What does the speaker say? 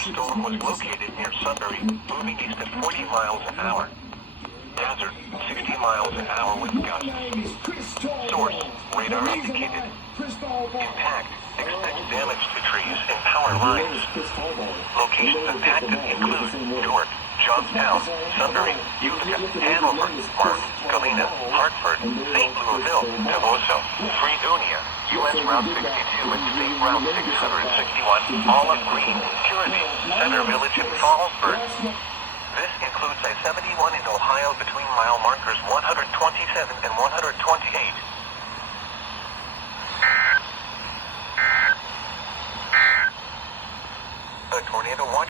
thunderstorm was located near Sudbury, moving east at 40 miles an hour. Hazard, 60 miles an hour with gusts. Source, radar indicated. Impact, expect damage to trees and power lines. Locations impacted include Newark, Johnstown, Sudbury, Utica, Hanover, Martin, Galena, Hartford, St. Louisville, Devoso, Fredonia, U.S. Route 62 and State Route 661, Olive Green, Purity, Center Village and Fallsburg. This includes I-71 in Ohio between mile markers 127 and 128. A tornado watch.